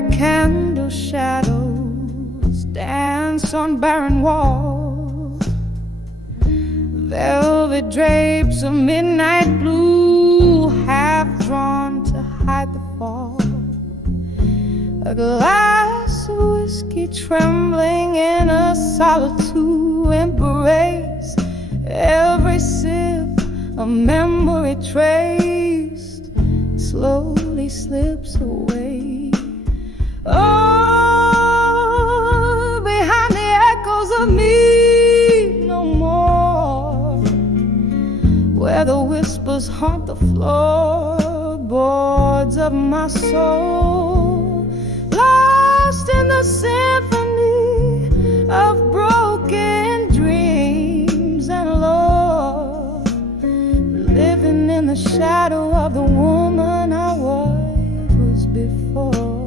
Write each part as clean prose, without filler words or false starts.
where candle shadows dance on barren walls, velvet drapes of midnight blue half drawn to hide the fall, a glass of whiskey trembling in a solitude embrace, every sip a memory traced slowly slips away. Oh, behind the echoes of me no more, where the whispers haunt the floorboards of my soul, lost in the symphony of broken dreams and love, living in the shadow of the woman I was before.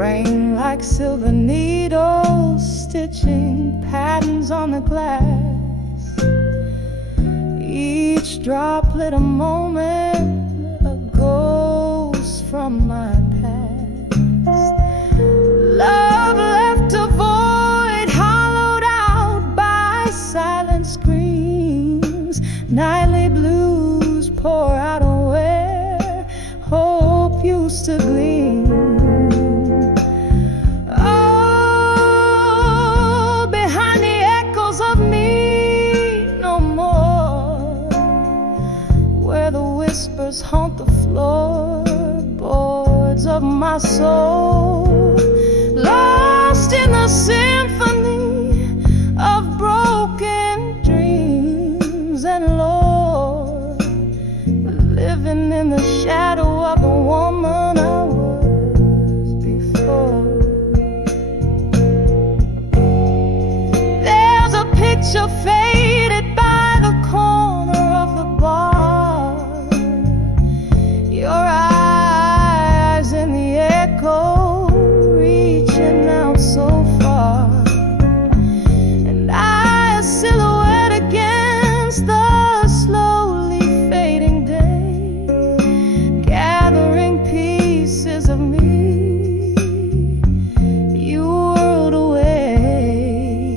Rain like silver needles stitching patterns on the glass, each droplet a moment, a ghost from my past. Love left a void hollowed out by silent screams, nightly blues pour out where hope used to gleam. Oh, behind the echoes of me no more, where the whispers haunt the floorboards of my soul, lost in the symphony of broken dreams and Lord, living in the shadow of the woman I was before. There's a picture faded by the corner of the bar, your eyes in the echo reaching out so far, and I a silhouette against the slowly fading day, gathering pieces of me you whirled away.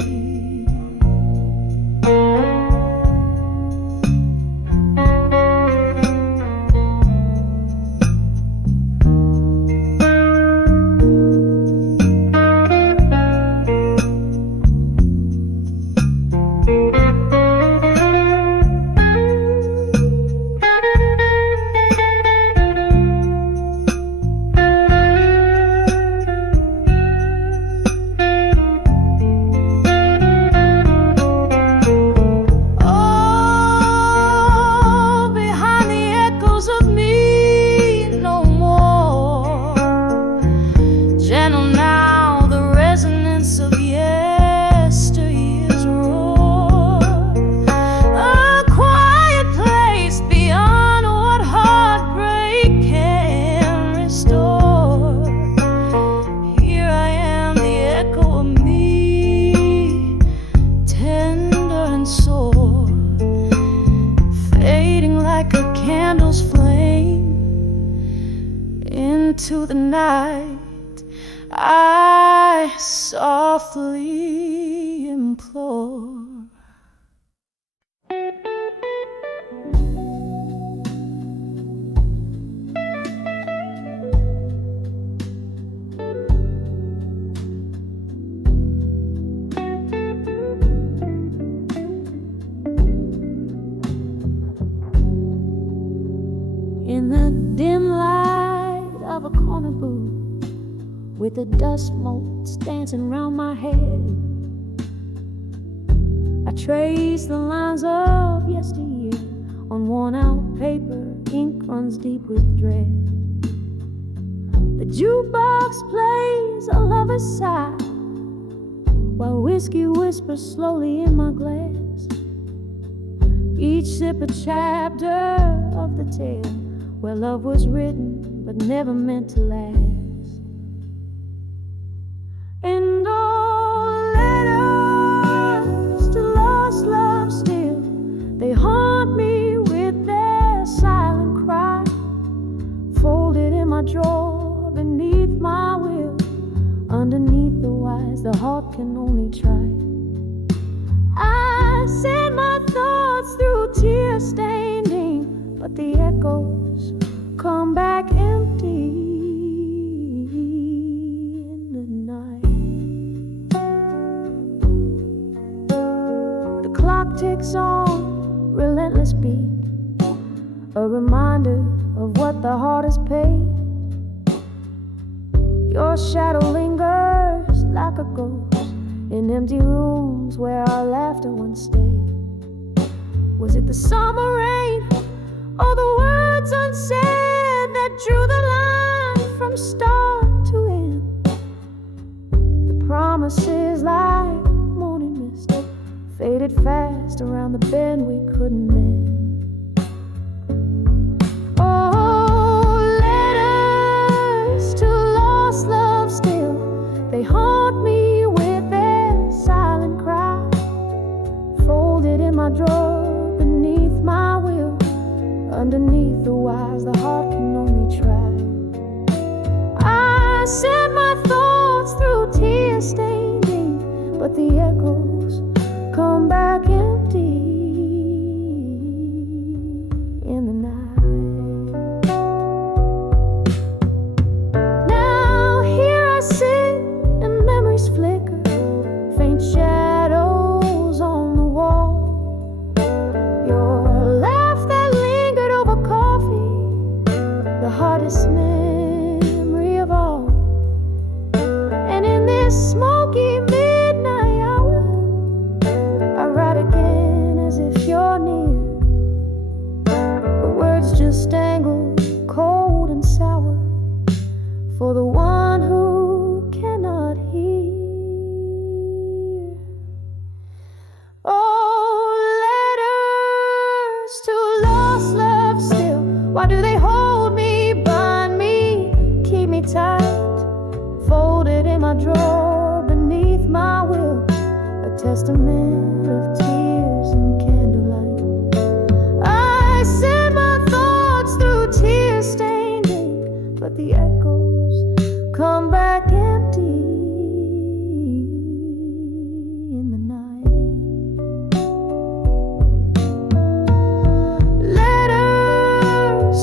Oh, behind the echoes of me no more, gentle now the resonance of yesteryear's roar, a quiet place beyond what heartbreak can restore. Here I am, the echo of me, tender and sore, fading like a candle's flame into the night. I softly implore. In the dim light of a corner booth, with the dust motes dancing round my head, I trace the lines of yesteryear on worn out paper, ink runs deep with dread. The jukebox plays a lover's sigh, while whiskey whispers slowly in my glass, each sip a chapter of the tale where love was written but never meant to last. And all letters to lost love still, they haunt me with their silent cry, folded drawer, beneath my will, underneath the wise, the heart can only try. I send my thoughts through tear-stained ink, but the echoes come back empty in the night. The clock ticks on, relentless beat, a reminder of what the heart has paid. Your shadow lingers like a ghost in empty rooms where our laughter once stayed. Was it the summer rain or the words unsaid that drew the line from start to end? The promises like morning mist faded fast around the bend we couldn't mend. They haunt me with their silent cry, folded in my drawer, beneath my will, underneath the wise, the heart can only try. I send my thoughts through tear-stained ink, but the echoes come back empty in the night. Now here I sit, flicker, faint shadows on the wall. Your laugh that lingered over coffee, the hardest memory of all. And in this smoky midnight hour, I write again as if you're near. The words just dangle cold and sour for the one who cannot hear. Why do they hold me, bind me, keep me tight, folded in my drawer, beneath my will, a testament of tears and candlelight. I send my thoughts through tear-stained ink, but the echoes come back empty in the night.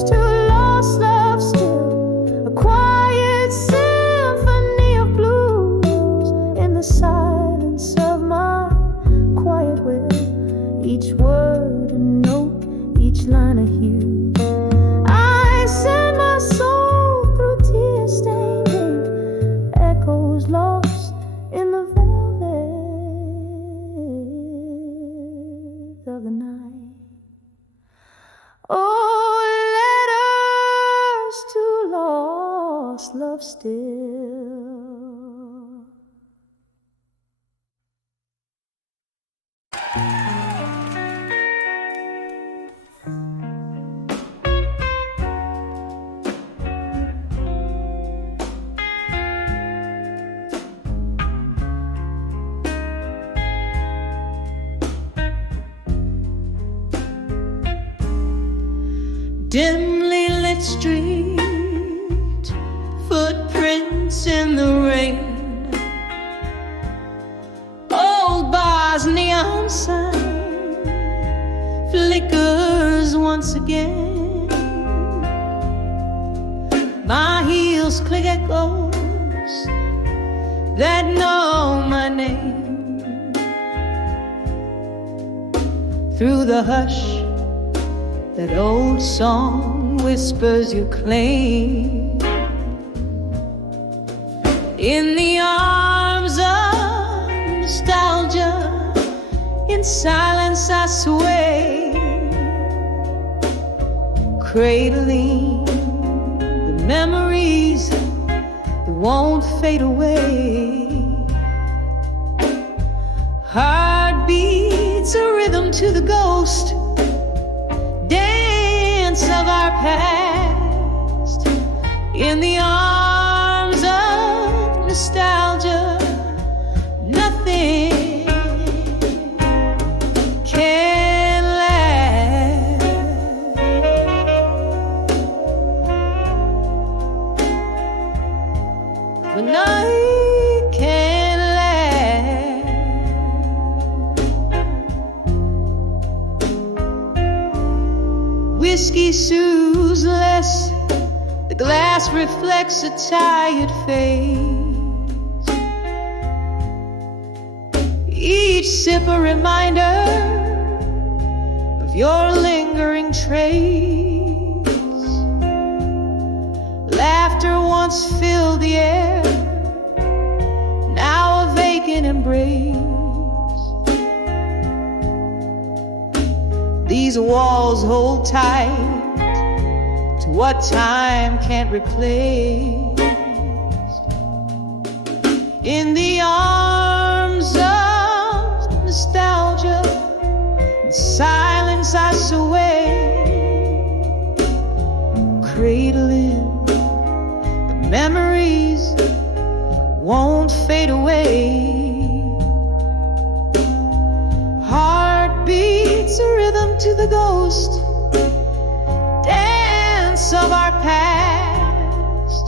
To lost love still, a quiet symphony of blues in the silence of my quiet will. Each word a note, each line a hue. I send my soul through tear-stained ink, echoes lost in the velvet of the night. Oh, to lost love still. Dimly lit street, footprints in the rain, old bars, neon sign flickers once again. My heels click echoes that know my name. Through the hush, that old song whispers your claim. In the arms of nostalgia, in silence I sway, cradling the memories that won't fade away. Heart beats a rhythm to the ghost dance of our past. In the arms of nostalgia, nothing can last. whiskey soothes less, the glass reflects a tired face. Each sip a reminder of your lingering trace. Laughter once filled the air, now a vacant embrace. These walls hold tight to what time can't replace. In the arms of nostalgia, in silence I sway, cradling the memories won't fade away. Heartbeats a rhythm to the ghost dance of our past.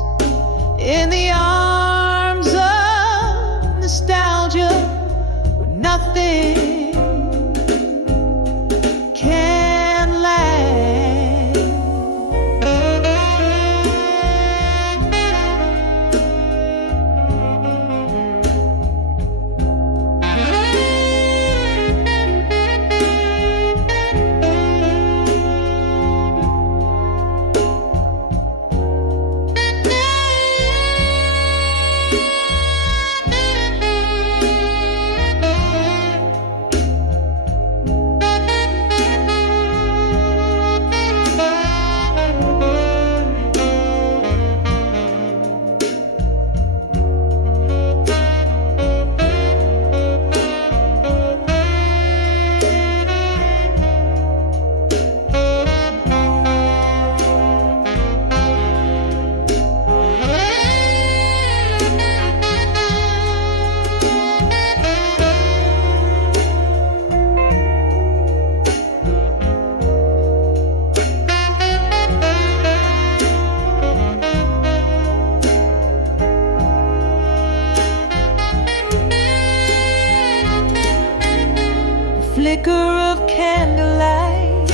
In the arms of nostalgia, where nothing can last. Flicker of candlelight,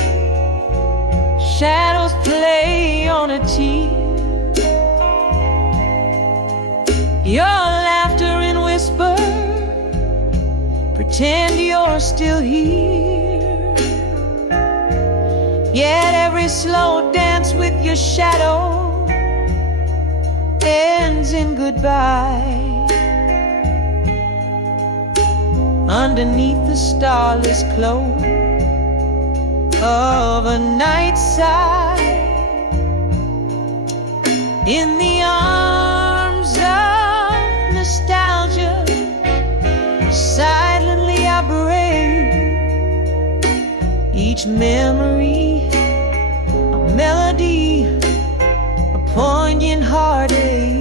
shadows play on a tear. Your laughter in whisper, pretend you're still here. Yet every slow dance with your shadow ends in goodbye. Underneath the starless glow of a night side, in the arms of nostalgia, silently I break each memory, a melody, a poignant heartache.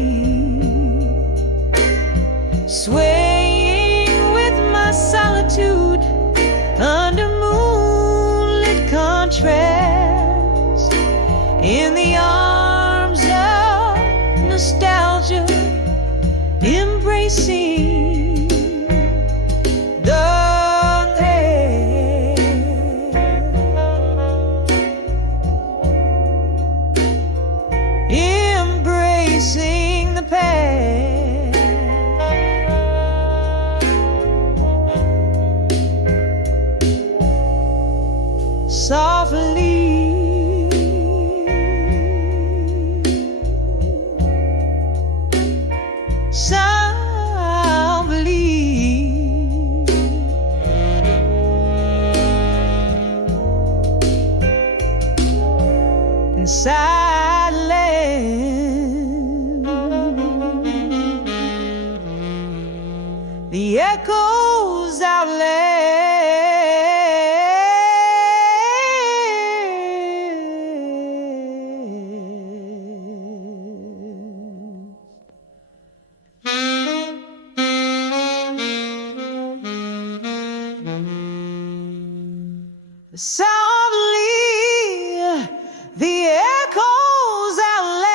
Swaying with my solitude under moonlit contrast, in the arms of nostalgia, embracing the past, embracing the past. Softly, softly, in silence, the echoes outland. Softly, the echoes outlay.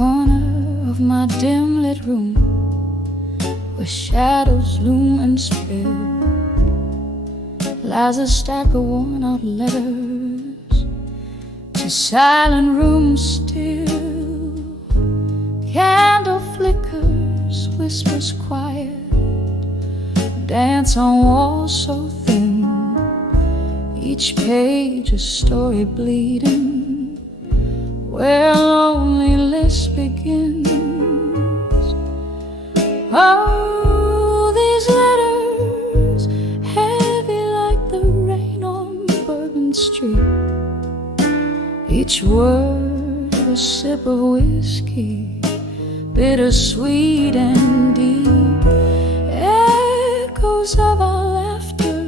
corner of my dim lit room, where shadows loom and spread, lies a stack of worn out letters to silent rooms still. Candle flickers, whispers quiet, dance on walls so thin, each page a story bleeding, where loneliness begins. Oh, these letters, heavy like the rain on Bourbon Street, each word a sip of whiskey, bittersweet and deep. Echoes of our laughter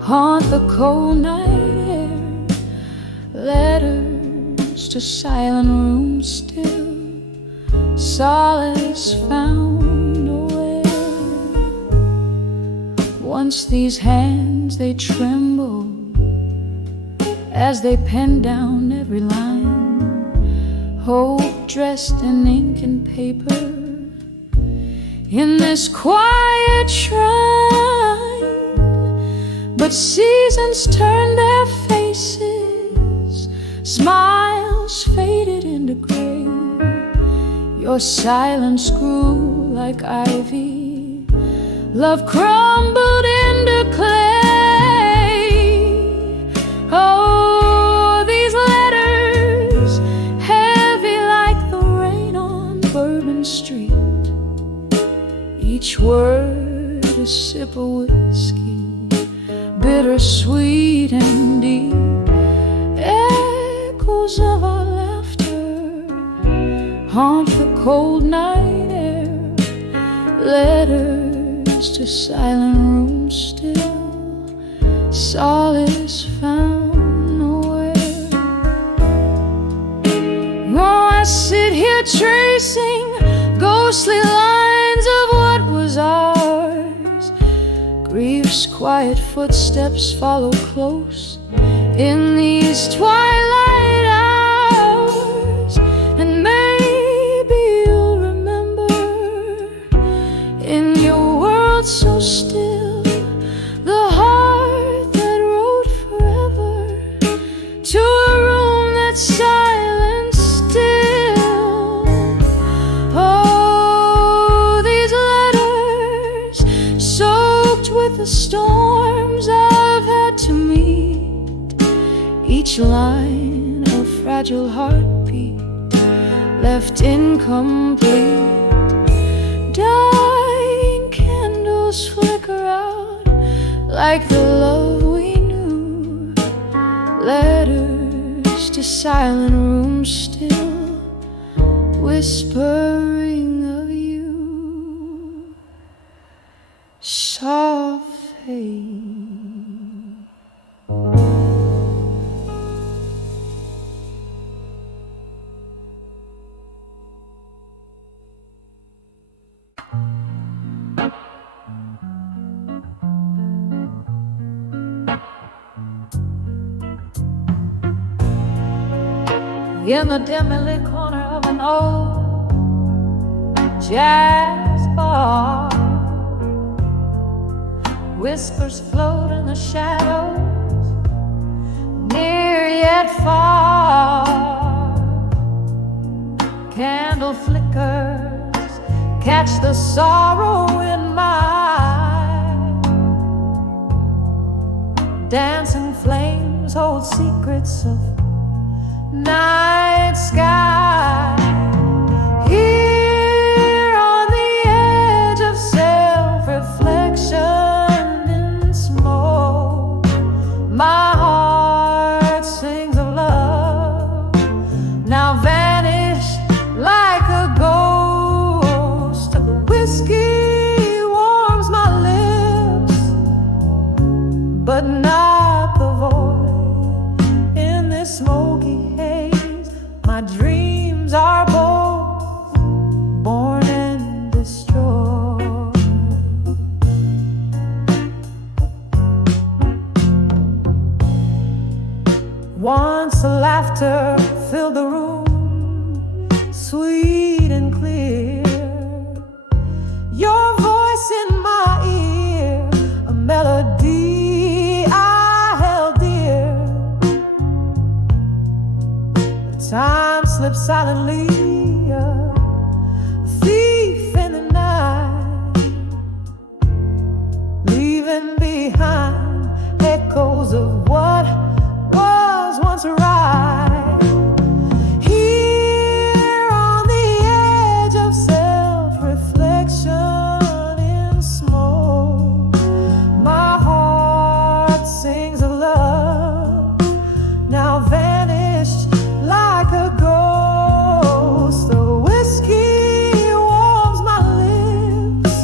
haunt the cold night air, letters to silent rooms still, solace found nowhere. Once these hands they trembled as they penned down every line, hope dressed in ink and paper in this quiet shrine. But seasons turned their faces, smiles faded into gray, your silence grew like ivy, love crumbled into clay. Oh, these letters, heavy like the rain on Bourbon Street, each word a sip of whiskey, bittersweet and deep. Echoes of our laughter haunt the cold night air, letters to silent rooms still, solace found nowhere. Oh, I sit here tracing ghostly lines of what was ours. Grief's quiet footsteps follow close in these twilight hours. And maybe you'll remember, in your world so still, the heart that wrote forever to a room that's silent still. Oh, these letters soaked with the storms I've had to meet, each line a fragile heartbeat left incomplete. Dying candles flicker out like the love we knew, letters to silent rooms still, whispering of you. Soft fade. In the dimly lit corner of an old jazz bar, whispers float in the shadows, near yet far. Candle flickers catch the sorrow in my eye. Dancing flames hold secrets of night sky. Here on the edge of self-reflection in smoke, my heart sings of love, now vanished like a ghost. The whiskey warms my lips, but not the void in this smoky haze. My dreams are both born and destroyed. Once the laughter filled the room, sweet and clear. Your voice in my ear, a melody I held dear. Time slips silently, a thief in the night, leaving behind echoes of what was once right. Here on the edge of self-reflection in smoke, my heart sings of love, now vanished like a ghost. The whiskey warms my lips,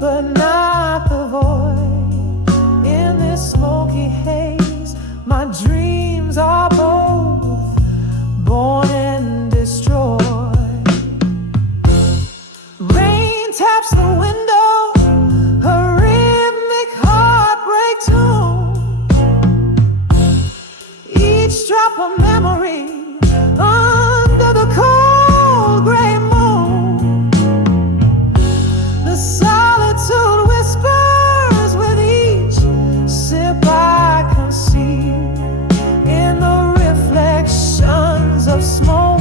but not the void in this smoky haze. My dreams are both born and destroyed. Rain taps the window, a rhythmic heartbreak tune. Each drop of memory under the cold gray moon. The solitude whispers with each sip I conceal. In the reflections of smoke,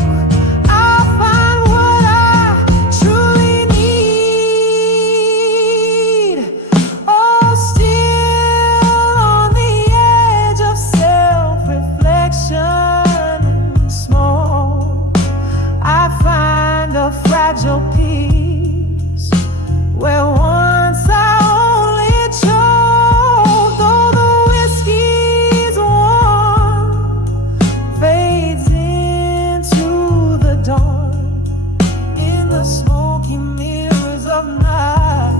I find what I truly need. Oh, still on the edge of self-reflection and smoke, I find a fragile peace where once I only choked. Though the whiskey's warm fades into the dawn, in the smoky mirrors of night,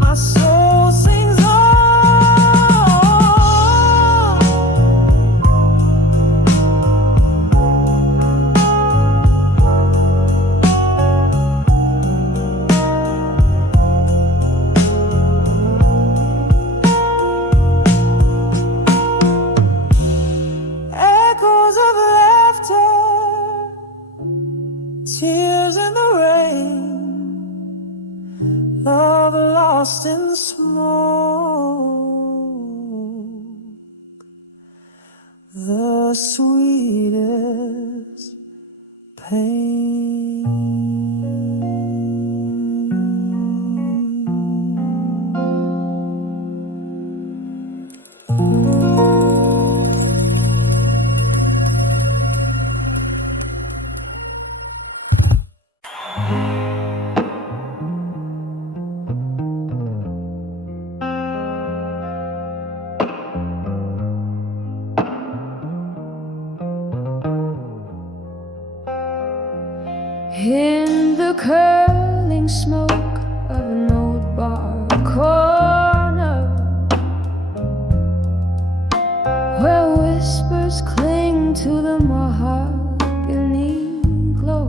my soul sings on. Echoes of laughter, tears in the rain, love lost in smoke, the sweetest pain. In the curling smoke of an old bar corner, where whispers cling to the mahogany glow,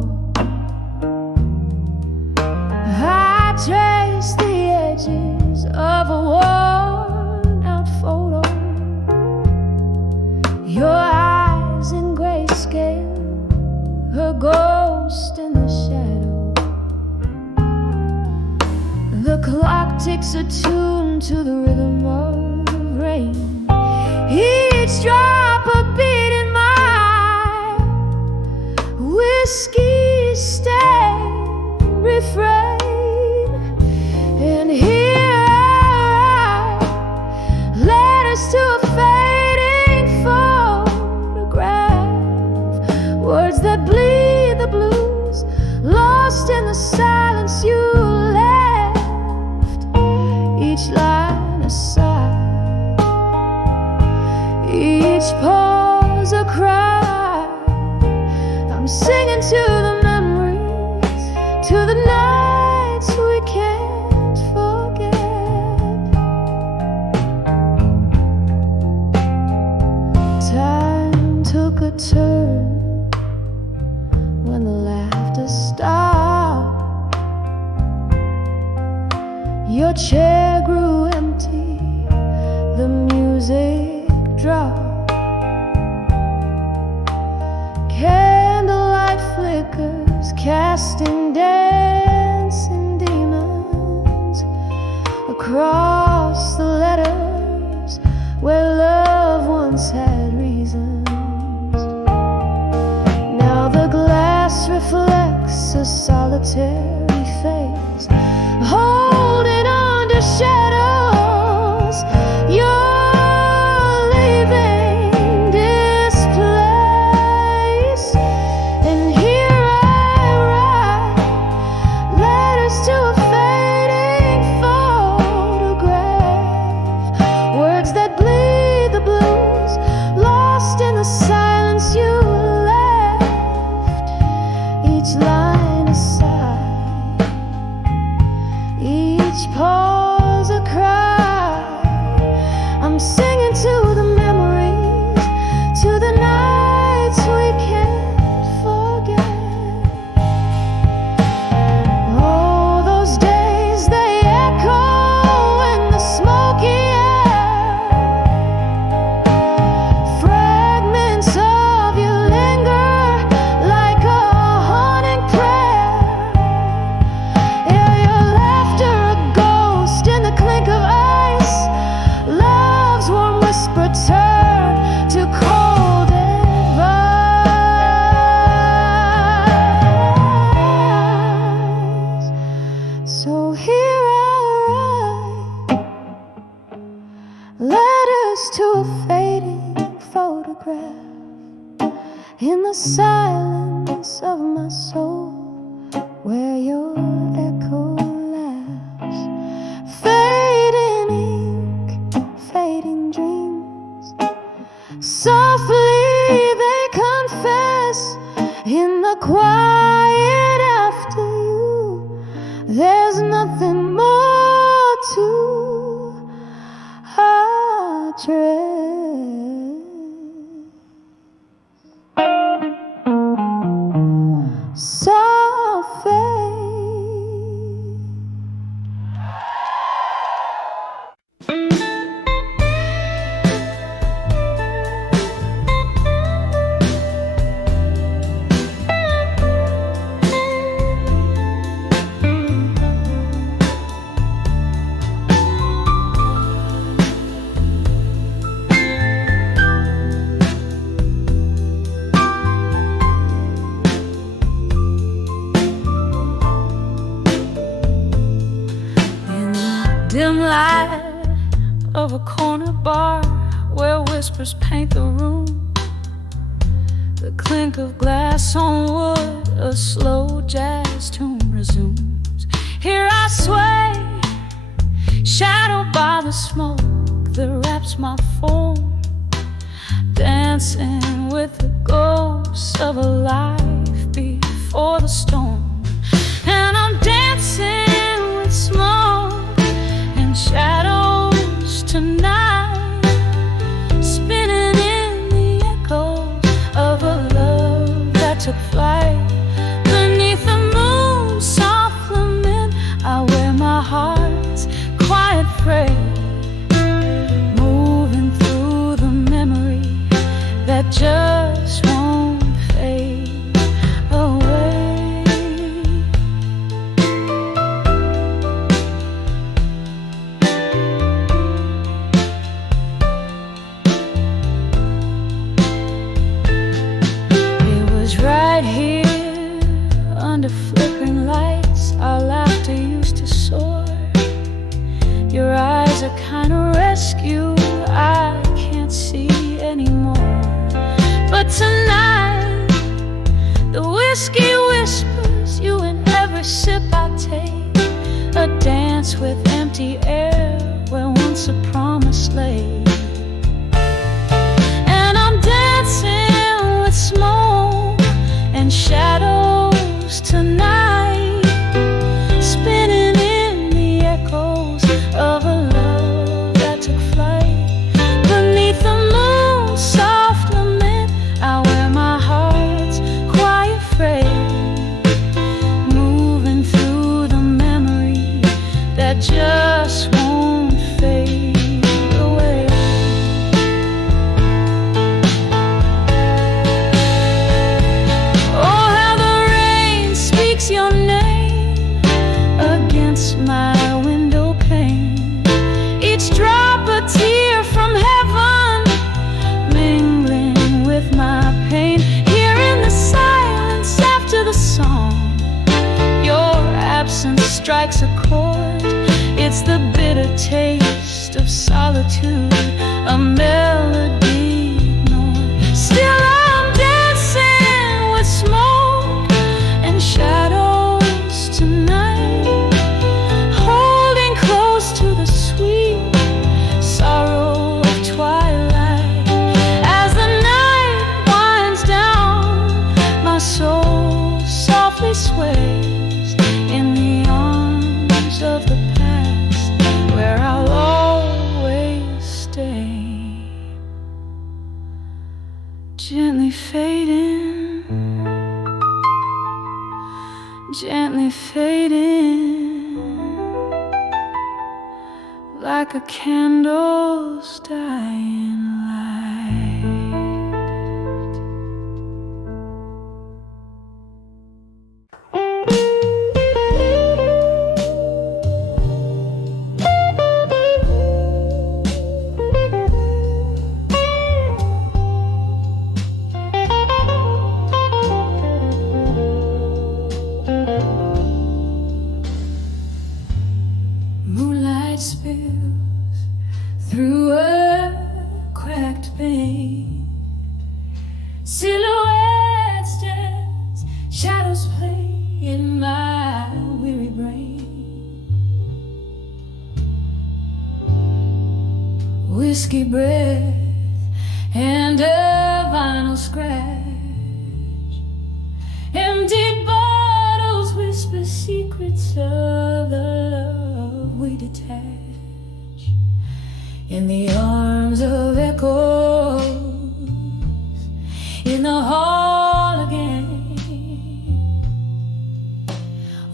I trace the edges of a worn out photo. Your eyes in grayscale, her ghost in the shadow. The clock ticks attuned to the rhythm of rain. Each drop a beat in my whiskey stained refrain. And here I write letters to a fading photograph, words that bleed the blues, lost in the silence you left. Each line a sigh, each pause a cry. I'm singing to the memories, to the nights we can't forget. Time took a turn when the laughter stopped. Your chair grew empty, the music dropped. casting dancing demons across the letters where love once had reasons. Now the glass reflects a solitary face, holding under shadows. You're leaving this place, and here I write letters to a fading photograph, words that bleed the blues, lost in the silence you left. Each line a sigh, each pause a cry. I'm singing to the memories, to the nights we can't forget. Oh, those days they echo in the smoky air. Fragments of you linger like a haunting prayer. Yeah, your laughter a ghost in the clink of ice. Love's warm whisper turn to cold advice. So here I write letters to a fading photograph in the silence of my soul, where your echo laughs. Fading ink, fading dreams, softly they confess in the quiet after you. There's nothing more to address. Dim light of a corner bar where whispers paint the room, the clink of glass on wood, a slow jazz tune resumes. Here I sway, shadowed by the smoke that wraps my form, dancing with the ghosts of a life before the storm. And I'm dancing with smoke and shadows tonight, spinning in the echoes of a love that took flight. Beneath the moon's soft lament, I wear my heart's quiet prayer, moving through the memory that just won't fade away. It was right here under flickering lights our laughter used to soar. Your eyes are kind of rescue I can't see anymore. But tonight the whiskey whispers you in every sip I take, a dance with empty air where once a promise lay. And I'm dancing with smoke and shadows tonight, spinning in the echoes of a love that took flight. Beneath the moon's soft lament, I wear my heart's quiet frame, moving through the memory that just won't fade away. the bitter taste of solitude, a melody ignored. Still I'm dancing with smoke and shadows tonight, holding close to the sweet sorrow of twilight. As the night winds down, my soul softly sways in the arms of the past, where I'll always stay. Gently fading, gently fading, like a candle's dying light. Moonlight spills through a cracked pane. Silhouettes dance, shadows play in my weary brain. Whiskey breath and a vinyl scratch. Empty bottles whisper secrets of the love we detach. In the arms of echoes, in the hall again,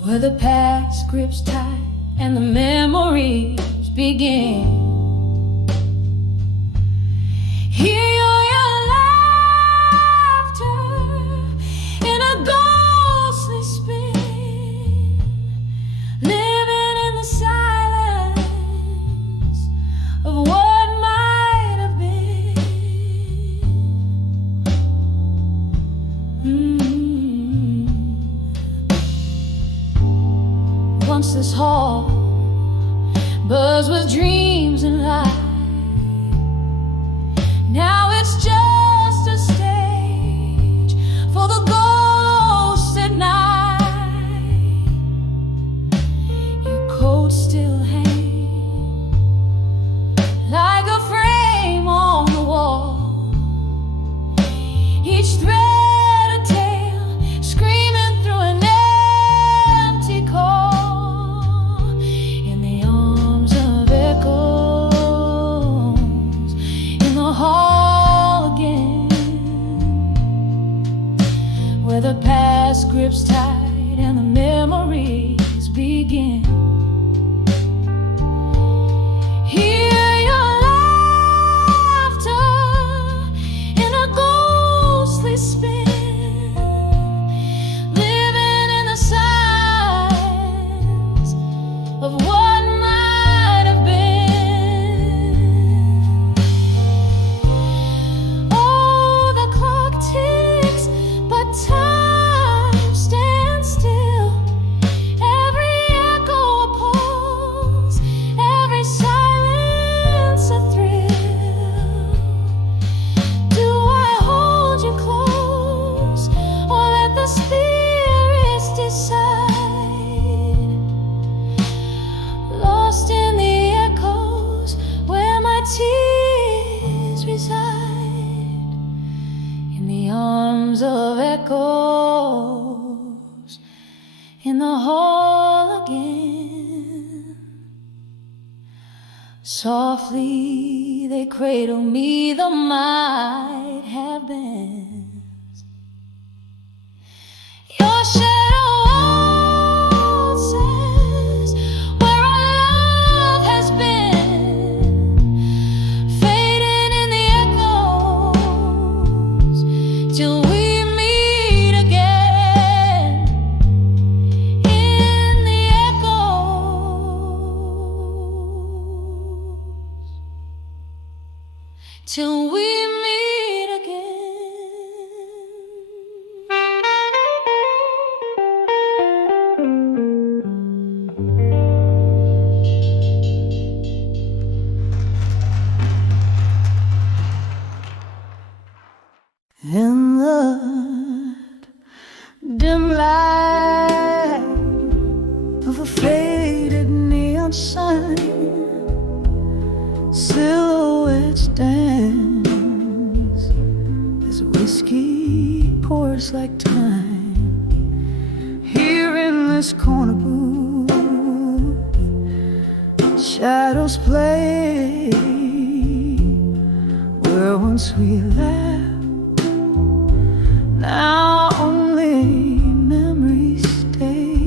where the past grips tight and the memories begin. Hear your laughter in a ghostly spin, living in the silence of what might have been. Once this hall buzzed with dreams and light. Now it's just a stage for the ghosts at night. Your coat still hangs like a frame on the wall. Each thread a tale screaming through an empty call. In the arms of echoes, in the hall again, where the past grips tight and the memories begin. Hear your laughter in a ghostly spin, living in the silence of what might have been. Oh, the clock ticks, but time stands still. Every echo a pulse, every silence a thrill. Do I hold you close, or let the spirits decide? Lost in the echoes where my tears reside. In the arms of echoes, in the hall again. Softly they cradle me, the might have been. Your shadow waltzes where our love has been, fading in the echoes till we meet again. In the echoes till we meet again. violins play where once we laughed. Now only memories stay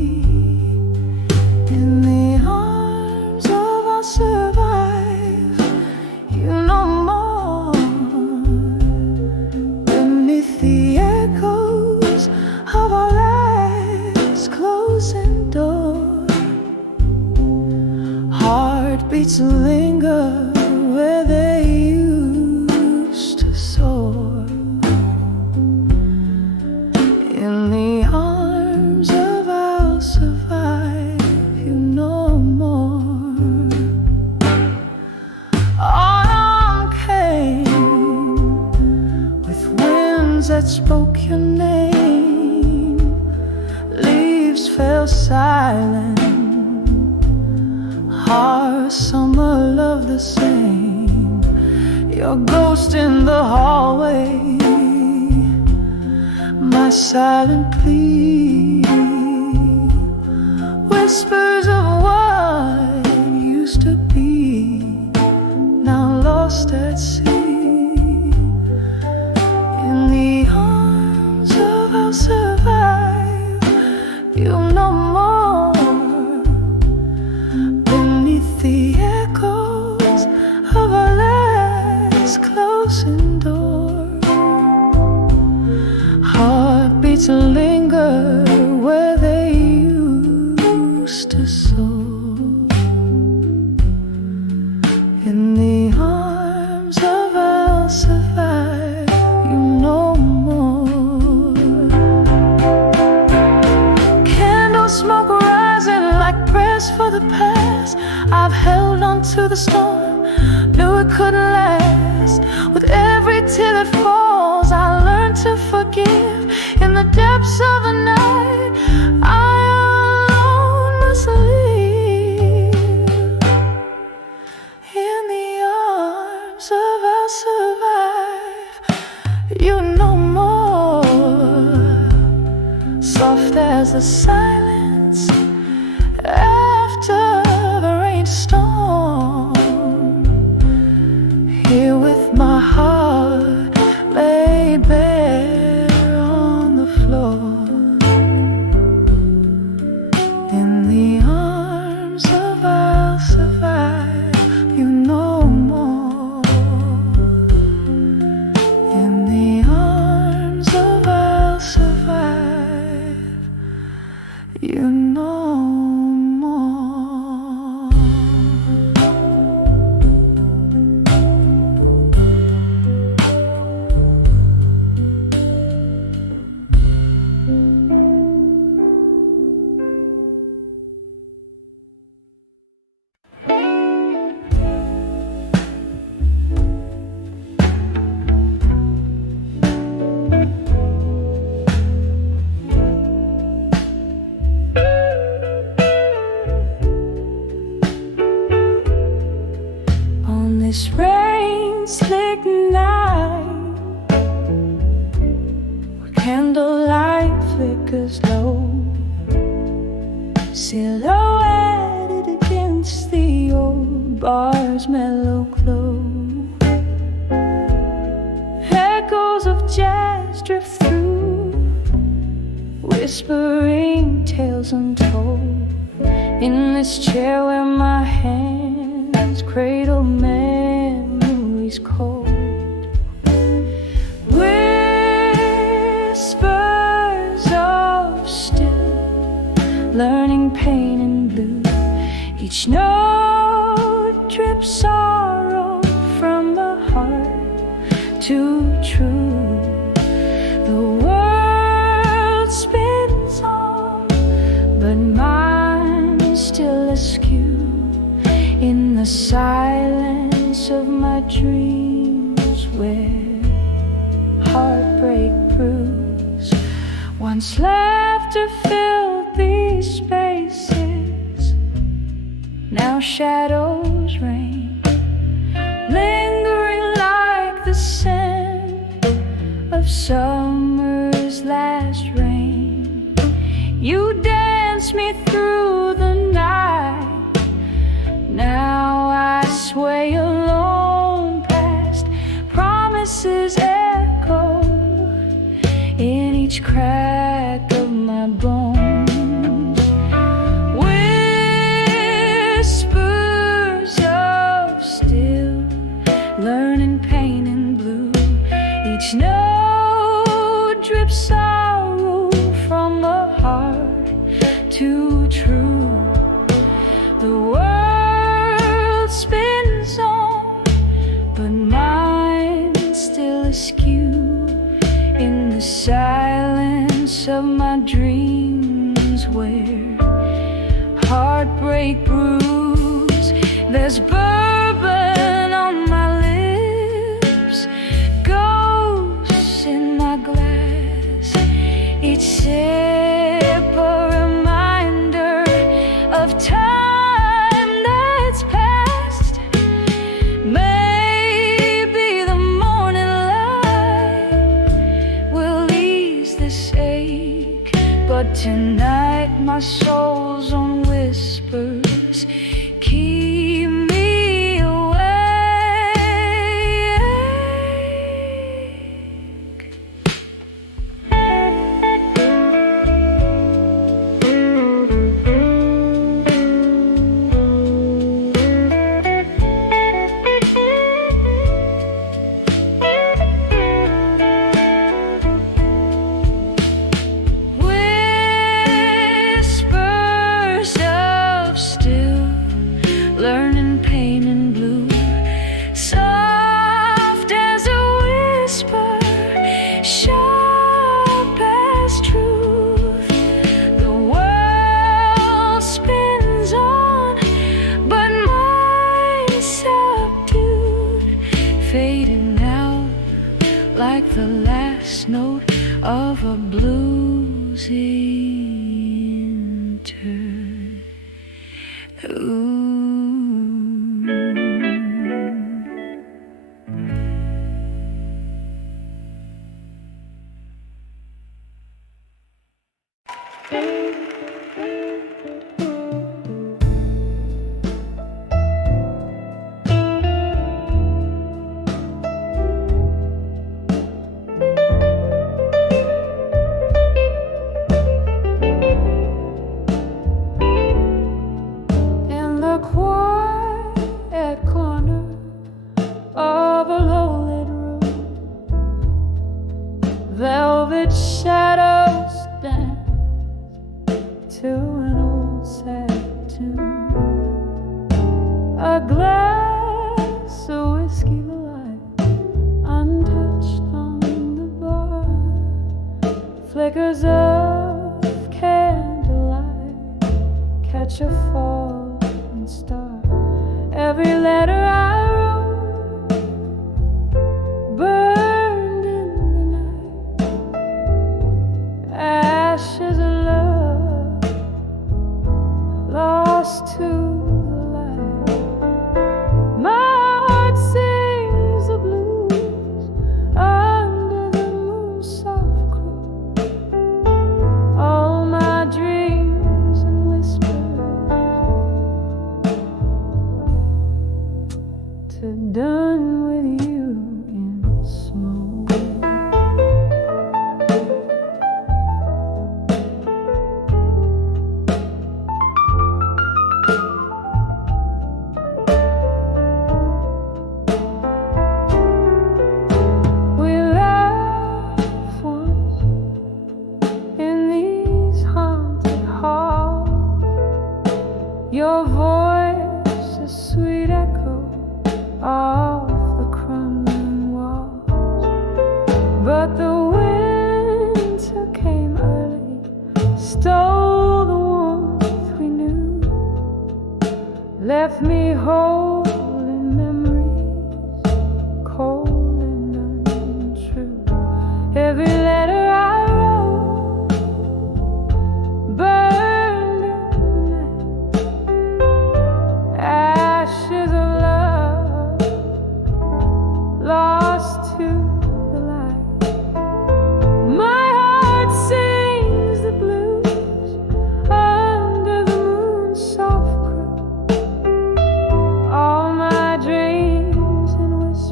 in the arms of our survive. You know more beneath the echoes of our last closing door. Heartbeats linger where they used to soar. In the arms of our survive, you know more. Autumn came with winds that spoke your name. Leaves fell silent. Our summer love the same. Your ghost in the hallway, my silent plea. Whispers of what used to be, now lost at sea. In the arms of our survive, you know more beneath the echoes of our last closing door. Heartbeats linger where they used to soar. In the arms of our survive, you know more. Candle smoke rising like prayers for the past. I've held on to the storm, knew it couldn't last. With every tear that falls, I learned to forgive. In the depths of the night, I alone must leave. In the arms of our survive, you know more. Soft as the silence after the rainstorm. Here with my heart laid bare on the floor. In the arms of our survive, you know more. In the arms of our survive, you know more. On this rain-slick night, where candlelight flickers low, silhouetted against the old bar's mellow glow. Echoes of jazz drift through, whispering tales untold. In this chair where my hands cradle memories cold. Whispers of still, learning pain and blue. Each note drips sorrow from the heart, too true. The world spins on, but mine is still askew. In the silence of my dreams, where heartbreak brews. Once laughter filled these spaces, now shadows reign, lingering like the scent of summer's last rain. You danced me through the night. Now I world spins on, but mine's still askew in the silence of my dreams, where heartbreak brews. There's bourbon on my lips, ghosts in my glass. Each sip a reminder of time that's past. Maybe the morning light will ease this ache, but tonight my soul's on whispers keep me awake. Whispers of still learning pain and blue, soft as a whisper, sharp as truth. The world spins on, but mine's subdued, fading out like the last note of a blues interlude. In the quiet corner of a low-lit room, velvet shadows dance to an old sad tune. A glass of whiskey light untouched on the bar, flickers of candlelight catch a falling star. Every letter I wrote burned in the night, ashes of love lost to the light. My heart sings the blues under the moon's soft crook. All my dreams and whispers to done with you in smoke. We laughed once in these haunted halls. Your voice, a sweet echo of the crumbling walls. But the winter came early, stole the warmth we knew, left me whole in memories, cold and untrue. Every letter I wrote burned in the night, ashes of love lost to the light. My heart sings the blues under the moon's soft crook. All my dreams and whispers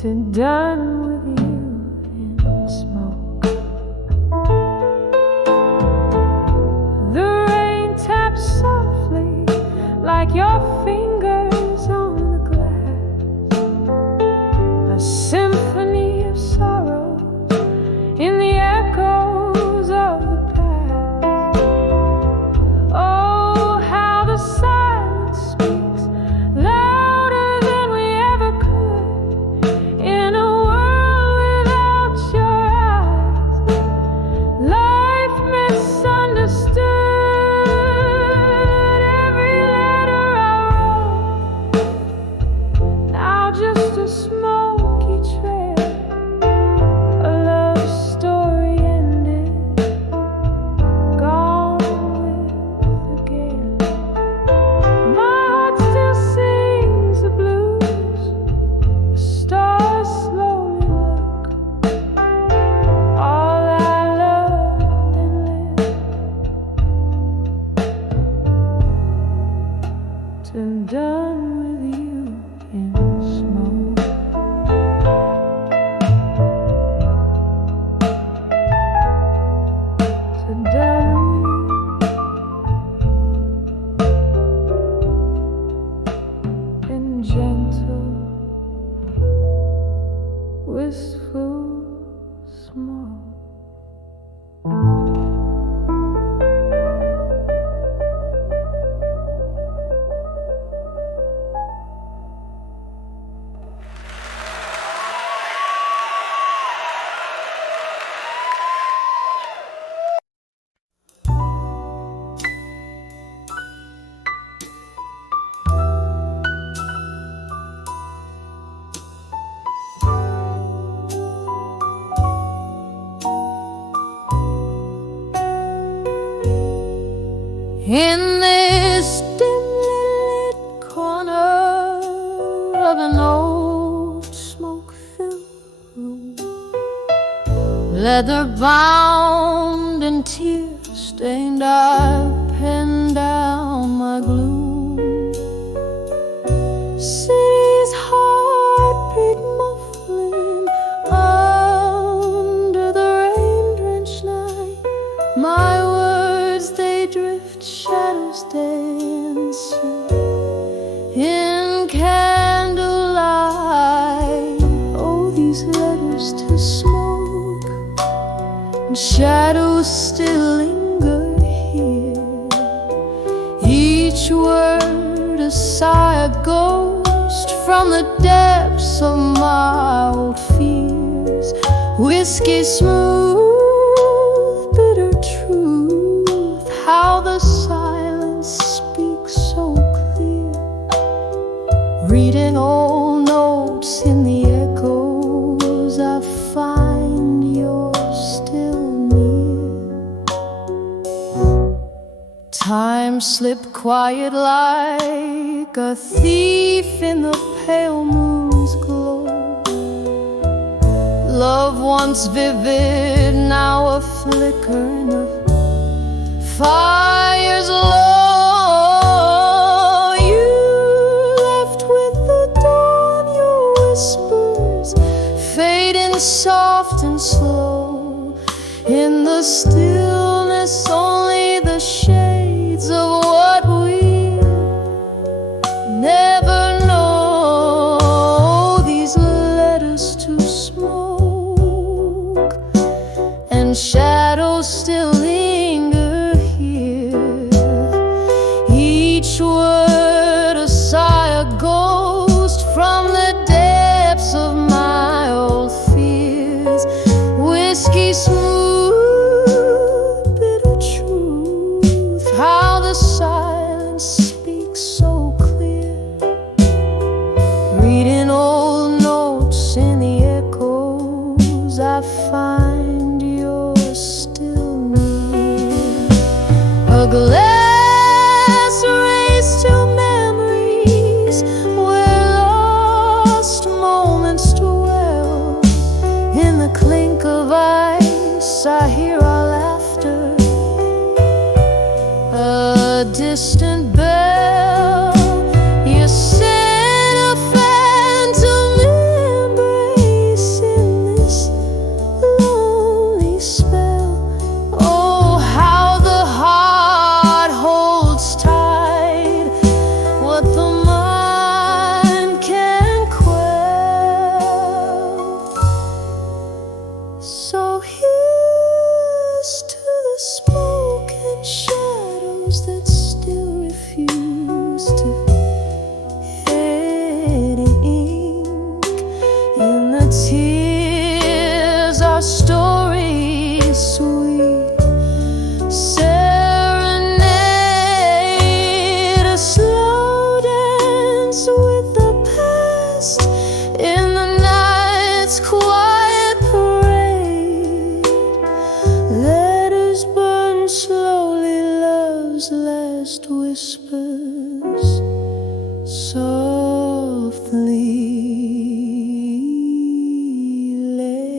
to done with you in smoke. The rain taps softly like your fingers on the glass, a symphony of sorrows in the echoes of the past. and done with you in smoke. So done in gentle, wistful smoke. In this dimly lit corner of an old smoke-filled room, leather bound and tear-stained, I pen down my gloom. City's heartbeat muffling under the rain-drenched night. My words, they drift, shadows dancing in candlelight. Oh, these letters to smoke, and shadows still linger here. Each word a sigh, a ghost from the depths of my old fears. Whiskey smooth, bitter truth, how the silence speaks so clear. Reading old notes in the echoes, I find you're still near. Time slipped quiet like a thief in the pale moon's glow. Love once vivid, now a flicker in the fire's low. You left with the dawn, your whispers fading soft and slow. In the stillness, only the shades of what we never know. These letters to smoke, and shadows still linger here. Each word a sigh, a ghost from the depths of my old fears. Whiskey smooth, bitter truth, how the silence speaks so clear. Reading old notes in the echoes, I find you're still near. A glass raised to memories where lost moments dwell. In the clink of ice, I hear our laughter, a distant bell. You sent a phantom embrace in this lonely spell. Oh, how the heart holds tight what the mind can quell. So here's to the smoke and shadows that still refuse to fade ink. In the tears, our story is sweet. Serenade, a slow dance with the past in the night's quiet parade. Letters burn slowly, love's last whispers softly laid.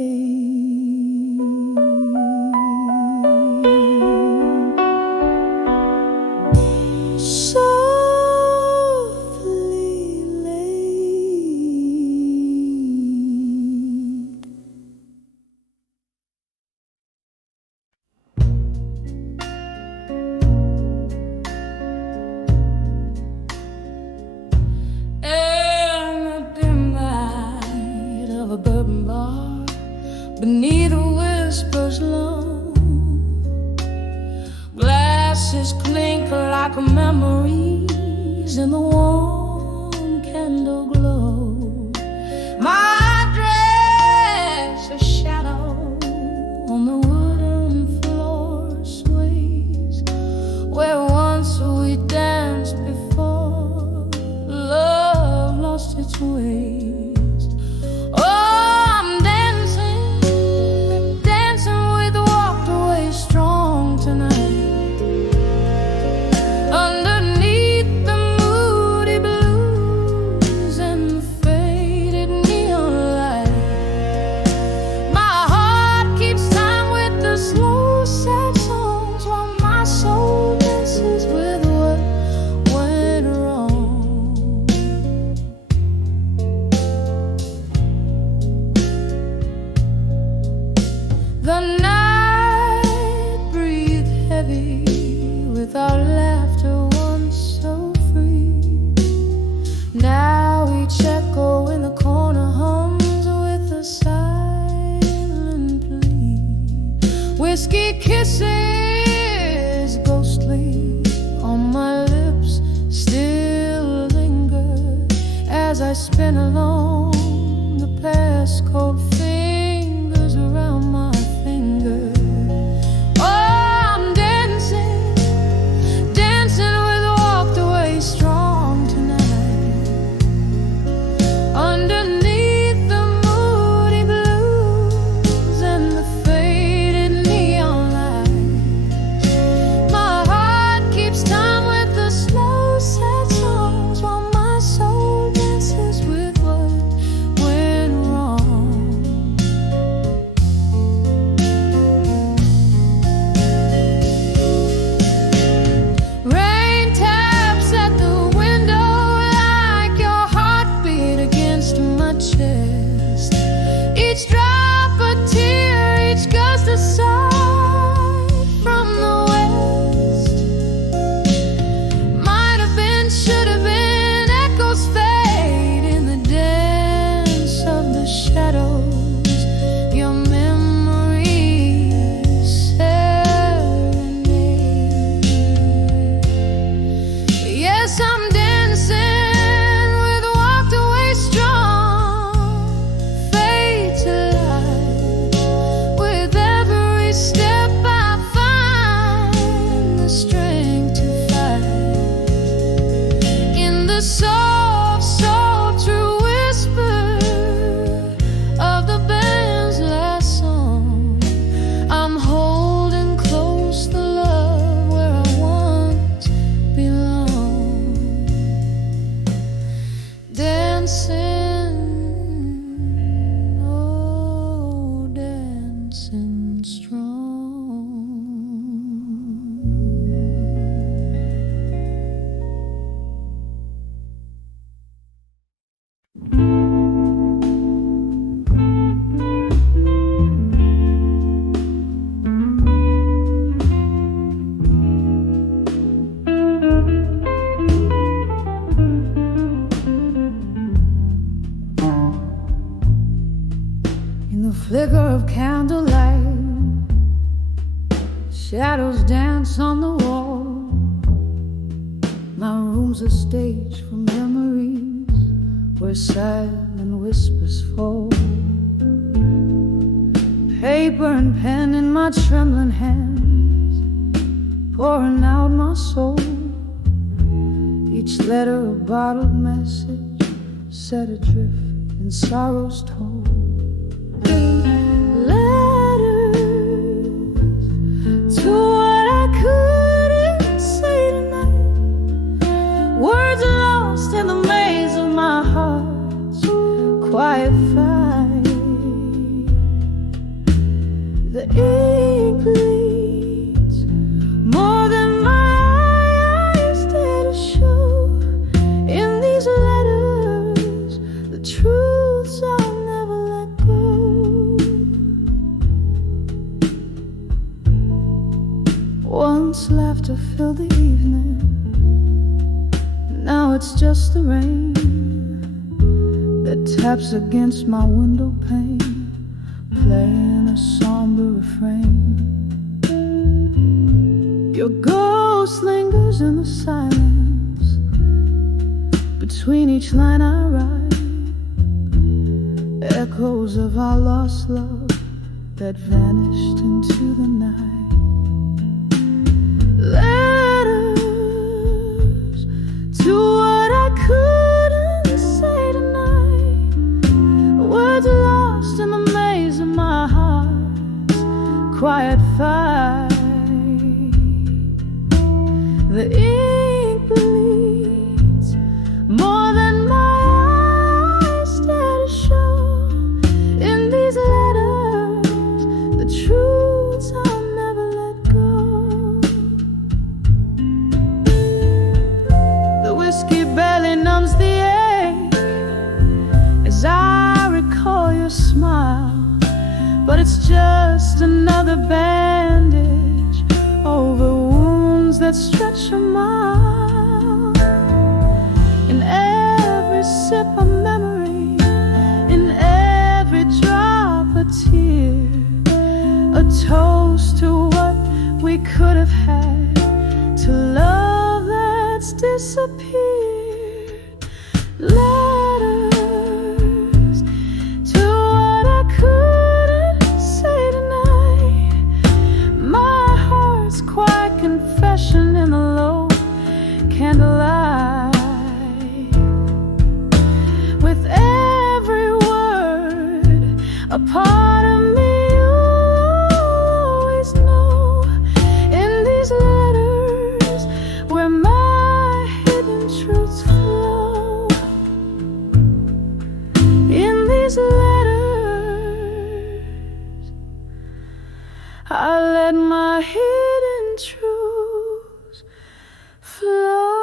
like memories in the warm candle glow. My dress, a shadow on the wooden floor sways, where once we danced before love lost its ways. Oh, I'm dancing, dancing with walked away strong tonight. Underneath the moody blues and the faded neon light, my heart keeps time with the slow sad songs while my soul dances with what went wrong. The night breathed heavy without laughter once so free. Now each echo in the corner hums with a silent plea. Whiskey kisses ghostly on my lips still linger as I spin along the past cold fingers around my finger. Oh, I'm dancing, dancing with walked away strong tonight. Underneath the moody blues and the faded neon light, my heart keeps time with the slow sad songs while my soul dances with what went wrong. Rain taps at the window like your heartbeat against my chest. Each drop a tear, each gust a sigh from the west. Might have been, should have been, echoes fade in the dance of the shadows. Your memory serenade. Yes, I'm dancing with walked away strong, fade to light. With every step I find the strength to fight. In the soft, sultry whisper of the band's last song, I'm holding close the love where I once belonged. Dancing, oh, dancing strong. In the flicker of candlelight, shadows dance on the wall. My room's a stage for memories where silent whispers fall. Paper and pen in my trembling hands, pouring out my soul. Each letter a bottled message set adrift in sorrows told. Letters to what I couldn't say tonight. Words lost in the maze of my heart's quiet fight. The ink bleeds more than my eyes dare to show. In these letters, the truths I'll never let go. Once laughter filled the evening, now it's just the rain that taps against my window pane, playing a somber refrain. Your ghost ghost lingers in the silence between each line I write. Echoes of our lost love that vanished into the night. Letters to what I couldn't say tonight. Words lost in the maze of my heart's quiet fight. The ink bleeds more than my eyes dare to show. In these letters, the truths I'll never let go. The whiskey barely numbs the ache as I recall your smile, but it's just another bandage over wounds that stretch a mile. In every sip of memory, in every drop a tear, a toast to what we could have had, to love that's disappeared. Letters to what I couldn't say tonight. My heart's quiet confession in the low candlelight. With every word, a part of me you'll always know. In these letters, where my hidden truths flow. In these letters, I let my hidden truths flow.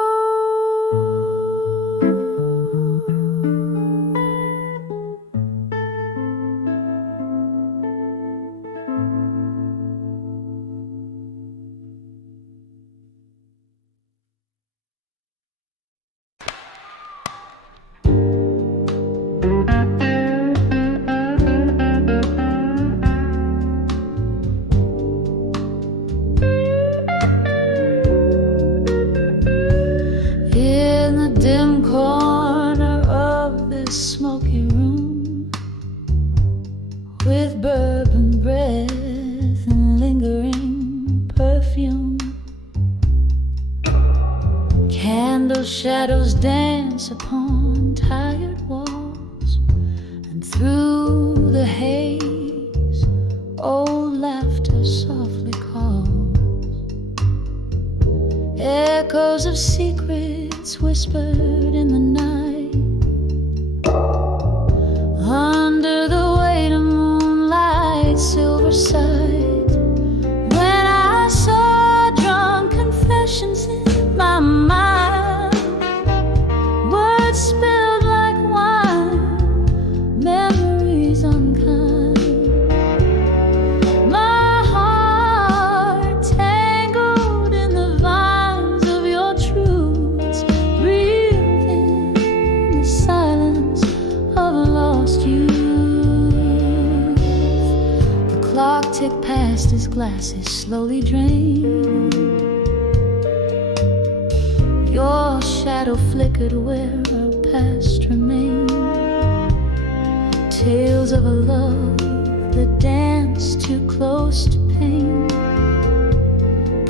In the dim corner of this smoky room, with bourbon breath and lingering perfume, candle shadows dance upon tired walls, and through the haze, old laughter softly calls. Echoes of secrets whispered in the night, under the weight of moonlight, silver sight. When I saw drunk confessions in my mind, words spilled like wine, memories unkind. My heart tangled in the vines of your truths, breathed in the silence of a lost youth. The clock ticked past as glasses slowly drained. Your shadow flickered where our past remained. Tales of a love that danced too close to pain.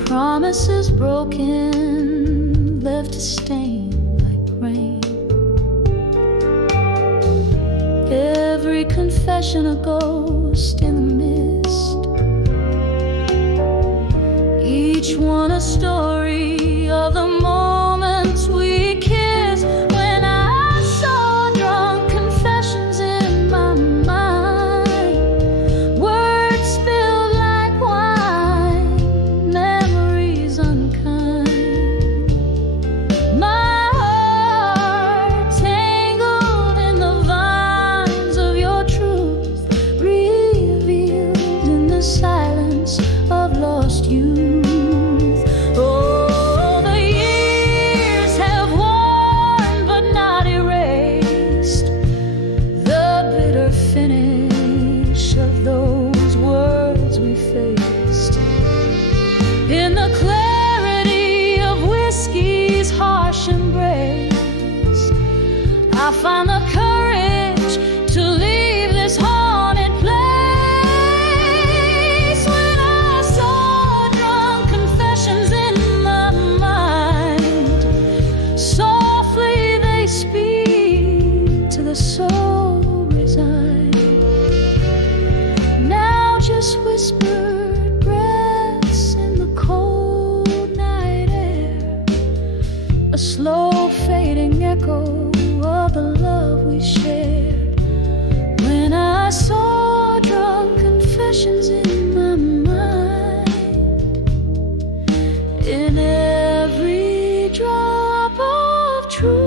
Promises broken, left a stain like rain. Every confession a ghost in the mist, each one a story of the moments we kissed. When I saw drunk confessions in my mind, words spilled like wine, memories unkind. My heart tangled in the vines of your truth, revealed in the silence of lost youth. I find the courage to leave this haunted place. When I saw drunk confessions in my mind, softly they speak to the soul resigned. Now just whispered breaths in the cold night air, a slow fading echo of the love we shared. When I saw drunk confessions in my mind, in every drop of truth,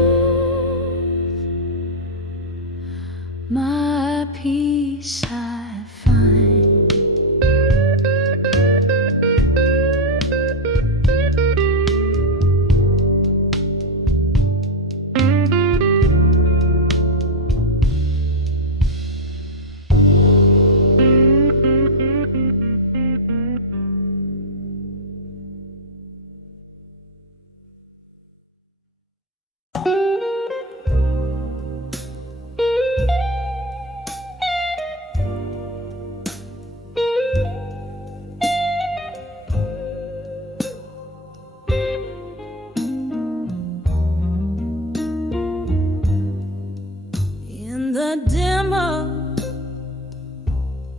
my peace I find. In the dimmer,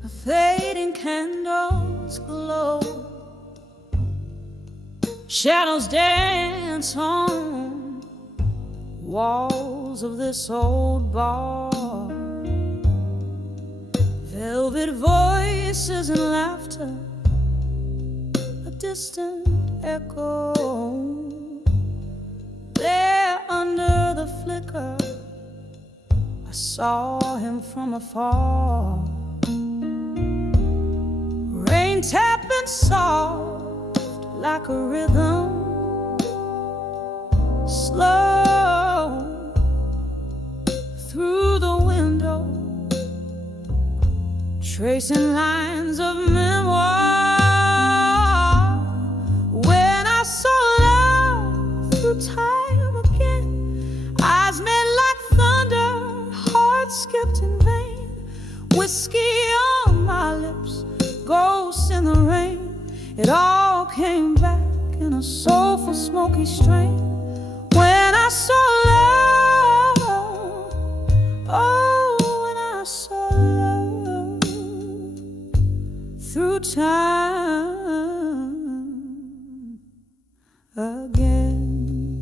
the fading candles glow, shadows dance on walls of this old bar. Velvet voices and laughter, a distant echo. There under the flicker, I saw him from afar. Rain tapping soft like a rhythm, slow through the window, tracing lines of memoir. When I saw love through time again, eyes met like thunder, heart skipped in vain. Whiskey on my lips, ghosts in the rain. It all came back in a soulful, smoky strain. When I saw love, oh, when I saw love through time again.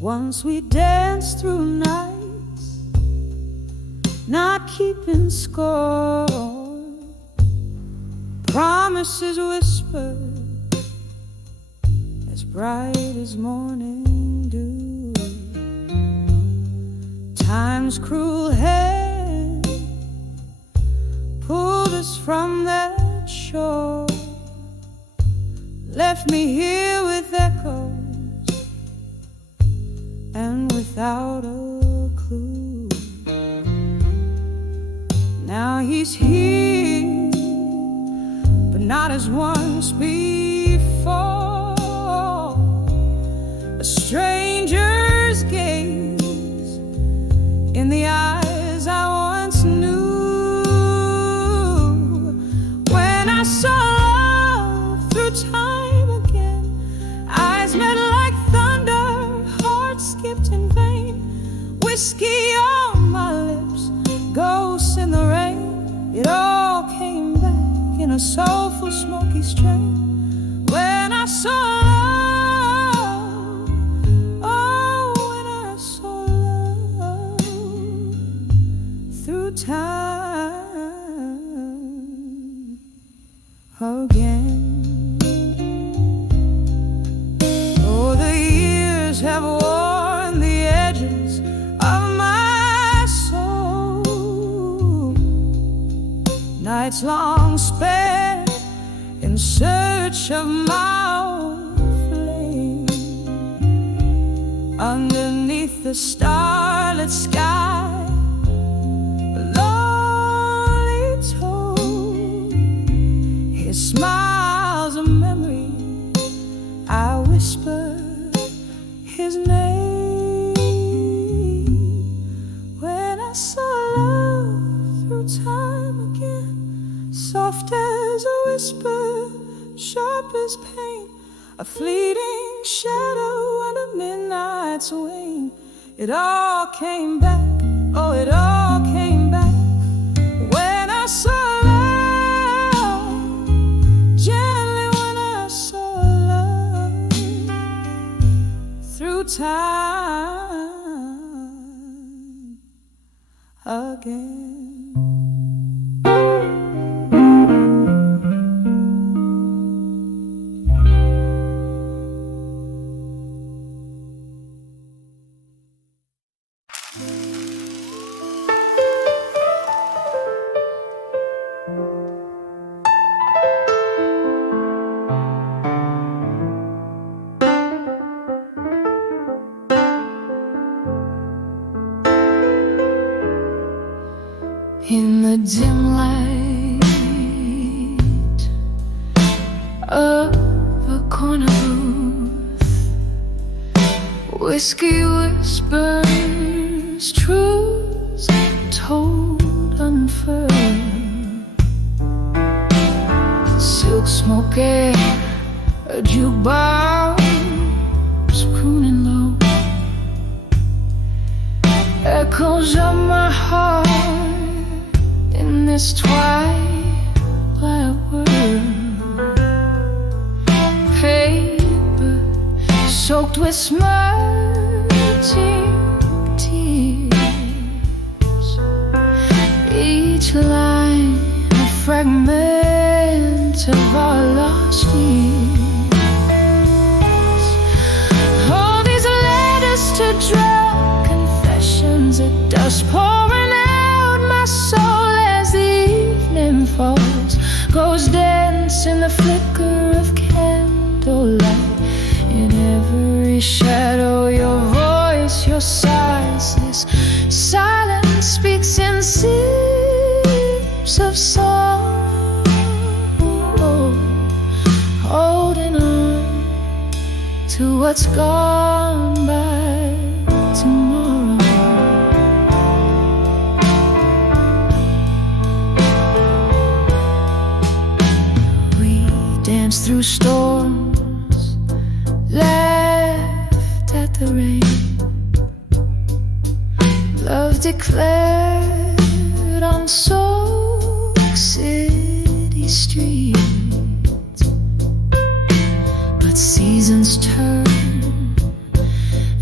Once we danced through nights, not keeping score, promises whispered, as bright as morning dew. Time's cruel hand pulled us from that shore, left me here with echoes and without a clue. Now he's here, but not as once before. A stranger's gaze in the eyes I once knew. When I saw love through time again, eyes met like thunder, heart skipped in vain. Whiskey on my lips, ghosts in the rain. It all came back in a soulful, smoky strain. When I saw love, oh, when I saw love through time again. Oh, the years have worn the edges of my soul, nights long spent in search of my own flame. Underneath the starlit sky, a lonely toad, his smile's a memory his name. When I saw love through time again, soft as a whisper, sharp as pain, a fleeting shadow under midnight's wane. It all came back, oh, it all came back. When I saw love, gently when I saw love through time again. In the dim light of a corner booth, whiskey whispers, truths told unfurled. Silk smoky, a jukebox crooning low, echoes of my heart in this twilight world. Paper soaked with smirching tears, each line a fragment of our lost years. All these letters to drunk confessions, at dust pouring out my soul as the evening falls, goes dense in the flicker of candlelight. In every shadow, your voice, your sighs, this silence speaks in seams of song, holding on to what's gone by tomorrow. Danced through storms, laughed at the rain, love declared on Soul City streets. But seasons turn,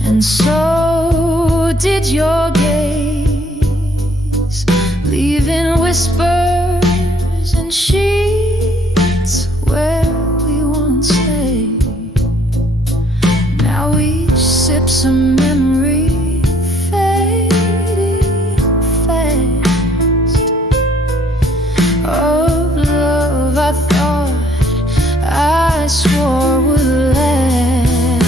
and so did your gaze, leaving whispers and sheets where we once lay. Now each sips a memory fading fast, of love I thought I swore would last.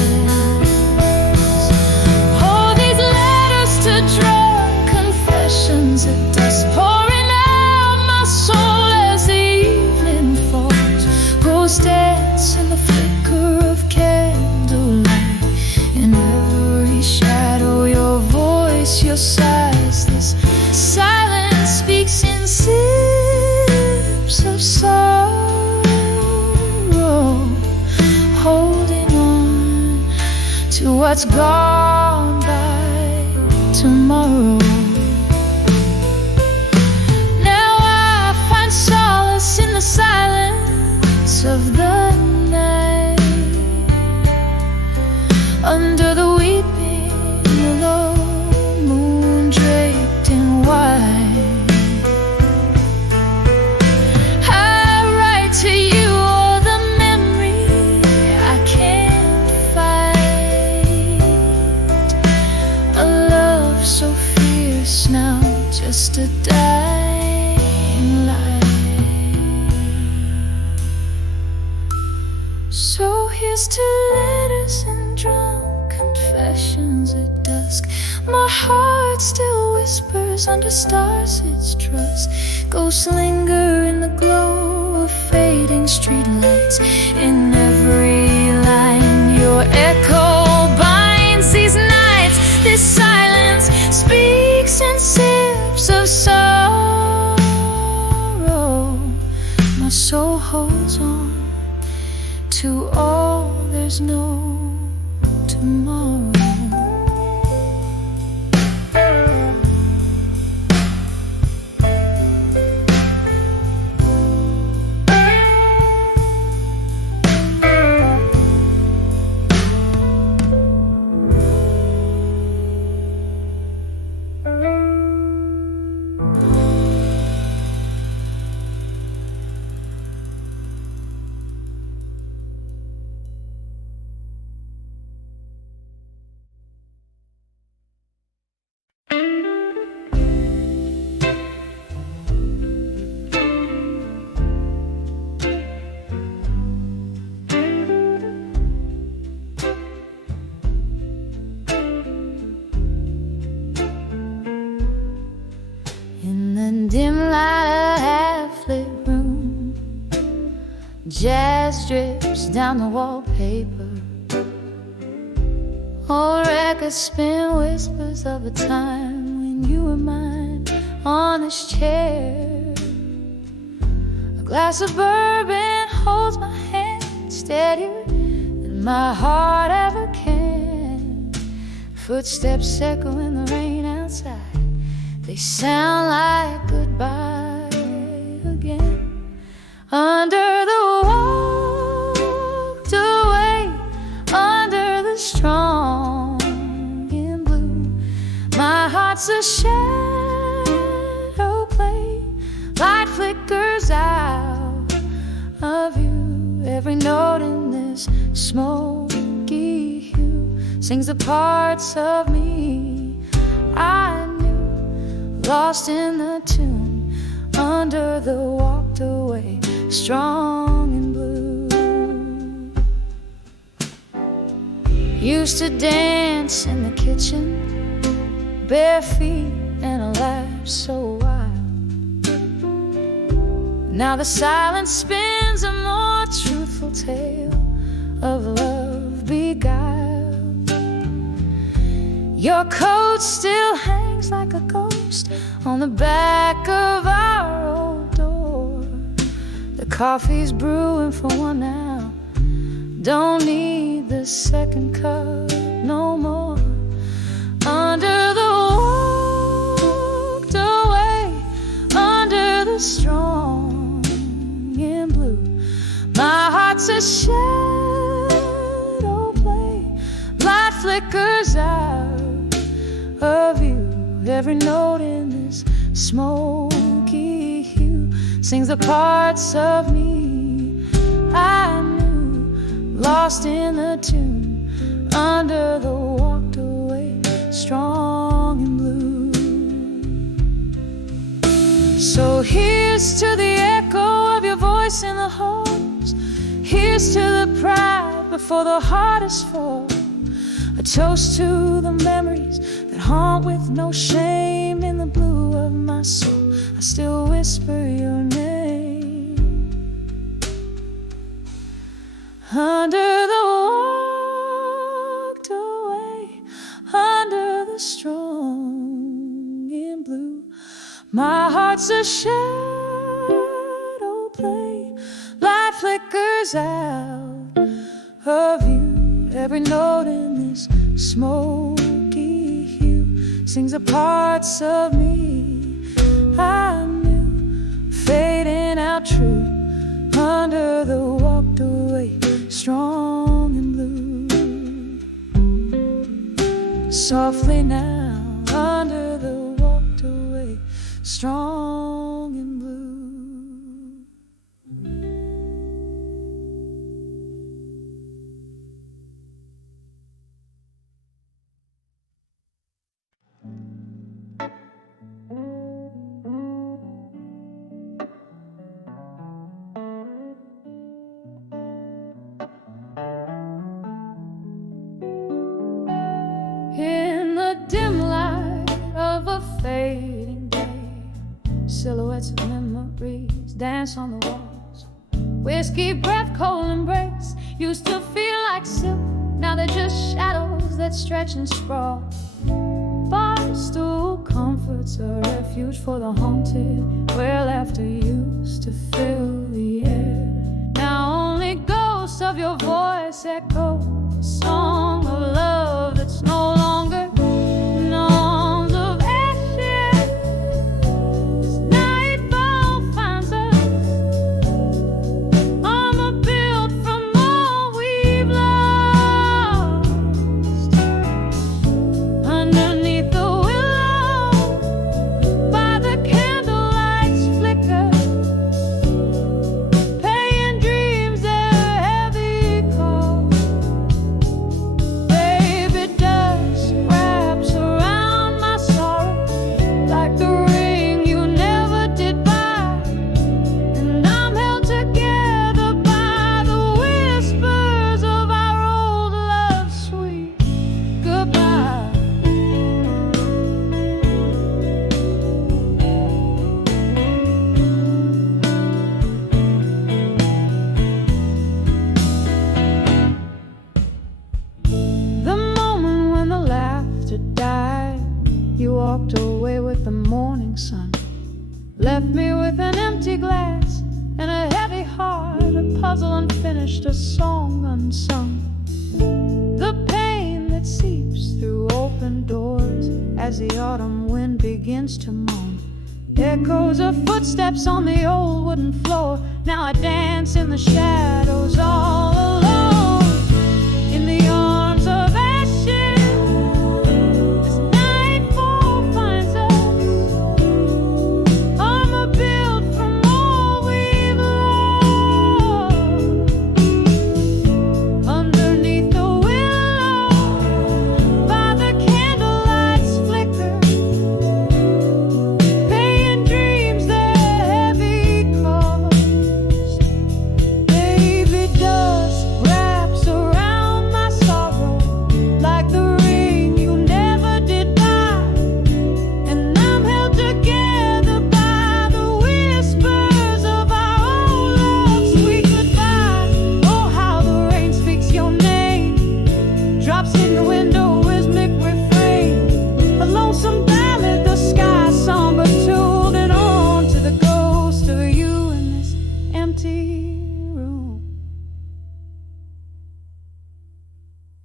All these letters to drunk confessions, at dust pouring out my soul as the evening falls, goes dance in the flicker of candlelight. In every shadow, your voice, your sighs, this silence speaks in sips of sorrow, holding on to what's gone by tomorrow. Now I find solace in the silence of the night, under the weeping willow, moon draped in white. I write to you all the memory I can't fight, a love so fierce now, just a dying light. So here's to letters and drunk confessions at dusk. My heart still whispers under stars its trust. Ghosts linger in the glow of fading streetlights. In every line your echo binds holds on to all there's no tomorrow. Dim light, a half-lit room, jazz drips down the wallpaper. Old records spin whispers of a time when you were mine on this chair. A glass of bourbon holds my hand steadier than my heart ever can. Footsteps echo in the rain outside. They sound like goodbye again. Under the walked away, under the strong in blue. My heart's a shadow play, light flickers out of you. Every note in this smoky hue sings the parts of me I lost in the tune, under the walked away, strong and blue. Used to dance in the kitchen, bare feet and a laugh so wild. Now the silence spins a more truthful tale of love beguiled. Your coat still hangs like a ghost on the back of our old door. The coffee's brewing for one now, don't need the second cup no more. Under the walked away, under the strong in blue. My heart's a shadow play, light flickers out of you. Every note in this smoky hue sings the parts of me I knew, lost in the tune, under the walked away, strong and blue. So here's to the echo of your voice in the halls. Here's to the pride before the hardest fall. A toast to the memories that haunt with no shame. In the blue of my soul, I still whisper your name. Under the walked away, under the strong in blue. My heart's a shadow play, light flickers out of you. Every note in this smoky hue sings the parts of me I knew, fading out true, under the walked away, strong and blue. Softly now, under the walked away, strong and blue. In the dim light of a fading day, silhouettes of memories dance on the walls. Whiskey breath, cold embrace, used to feel like silk. Now they're just shadows that stretch and sprawl. Barstool comforts, a refuge for the haunted, where laughter used to fill the air. of your voice echo a song of love that's no longer arms of ashes. As nightfall finds us, armor built from all we've lost. Underneath the willow, by the candlelight's flicker, paying dreams their heavy call. Baby, dust wraps around my sorrow like the ring you never did buy, and I'm held together by the whispers of our old love's sweet goodbye. The moment when the laughter died, you walked away with the morning sun, left me with an empty glass and a heavy heart, a puzzle unfinished, a song unsung. The pain that seeps through open doors as the autumn wind begins to moan. Echoes of footsteps on the old wooden floor. Now I dance in the shadows all alone, in the arms of ashes. As nightfall finds us, armor built from all we've lost. Underneath the willow, by the candlelight's flicker, paying dreams their heavy cost. Baby, dust wraps around my sorrow like the ring you never did buy, and I'm held together by the whispers of our old love's sweet goodbye. Oh, how the rain speaks your name, drops in the window, rhythmic refrain, a lonesome ballad, the sky somber tuned, and on to the ghost of you in this empty room.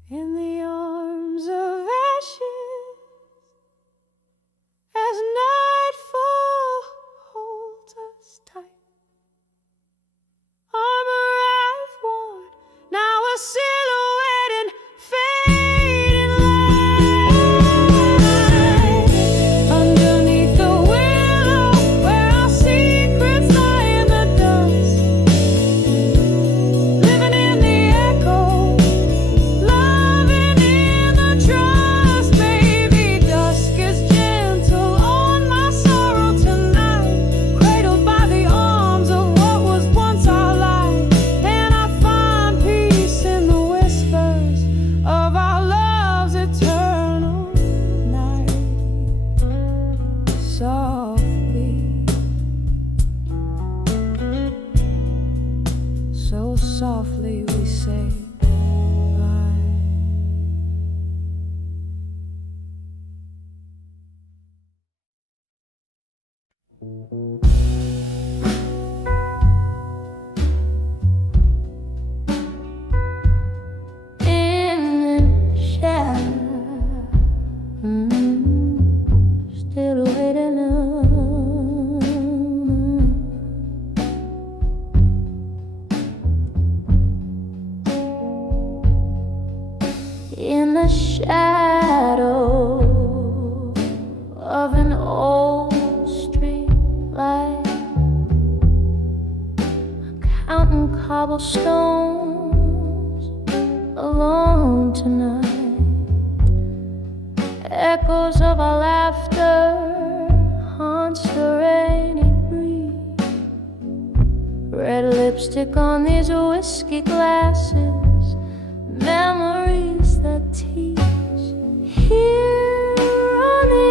In the arms of ashes, as nightfall holds us tight. Armor I've worn, now a silhouette in fading light. Underneath the willow, where our secrets lie in the dust, living in the echo, loving in the trust. Baby, dusk is gentle on my sorrow tonight, cradled by the arms of what was once our life, and I find peace in the whispers of our love's eternal night. Softly, so softly we say goodbye. In the shadow, still waiting in the shadow of an old street light, counting cobblestones alone tonight. Echoes of our laughter haunts the rainy breeze. Red lipstick on these whiskey glasses, memories that teach. Here on the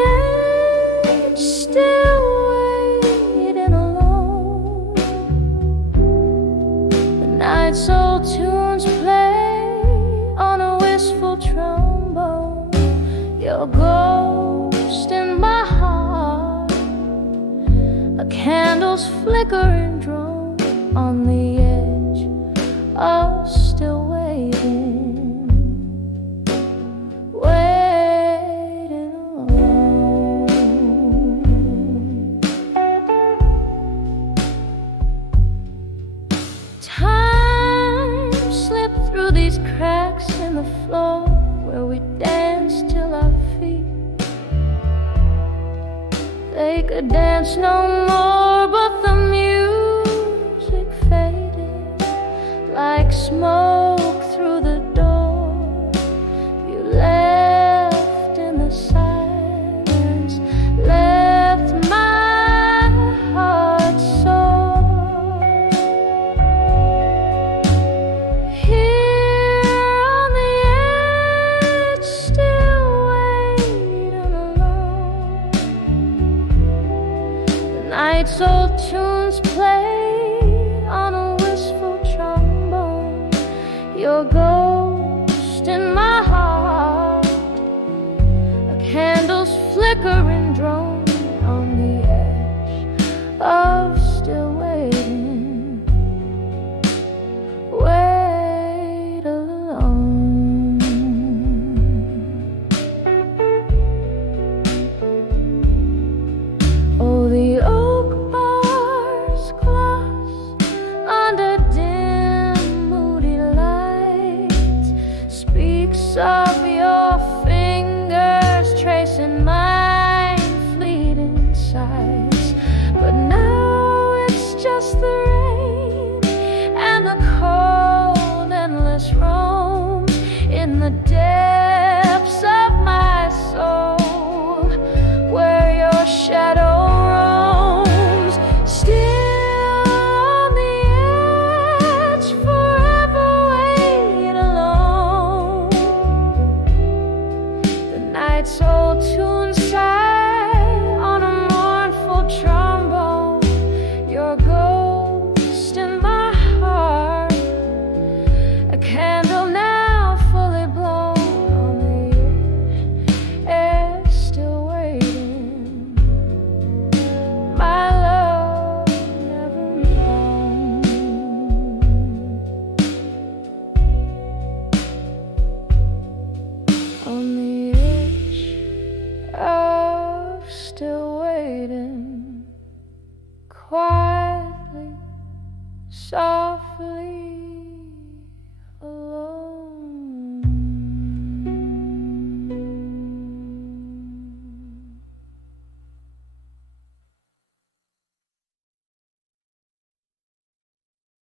edge, still waiting alone. The night soul tunes play on a wistful trombone. Your ghost in my heart, a candle's flickering drone on the edge of still Time slipped through these cracks in the floor where we danced till our feet. They could dance no more, but the music faded like smoke through the door. You left in the silence, left my heart sore. Here on the edge, still waiting alone. The night's old tunes played on a wistful trombone. Your ghost in my heart, a candle's flickering drone on the edge of still waiting. Wait alone. Oh, the oak bars gloss under dim, moody light speaks of your fingers tracing mine, fleeting sights. But now it's just the rain and the cold, endless roam in the depths of my soul, where your shadow roams, still on the edge, forever wait alone. The night's old tune sigh on a mournful trombone. Your ghost in my heart, a candle now fully blown on the edge, still waiting. My love never known. On the edge of still waiting, quietly, softly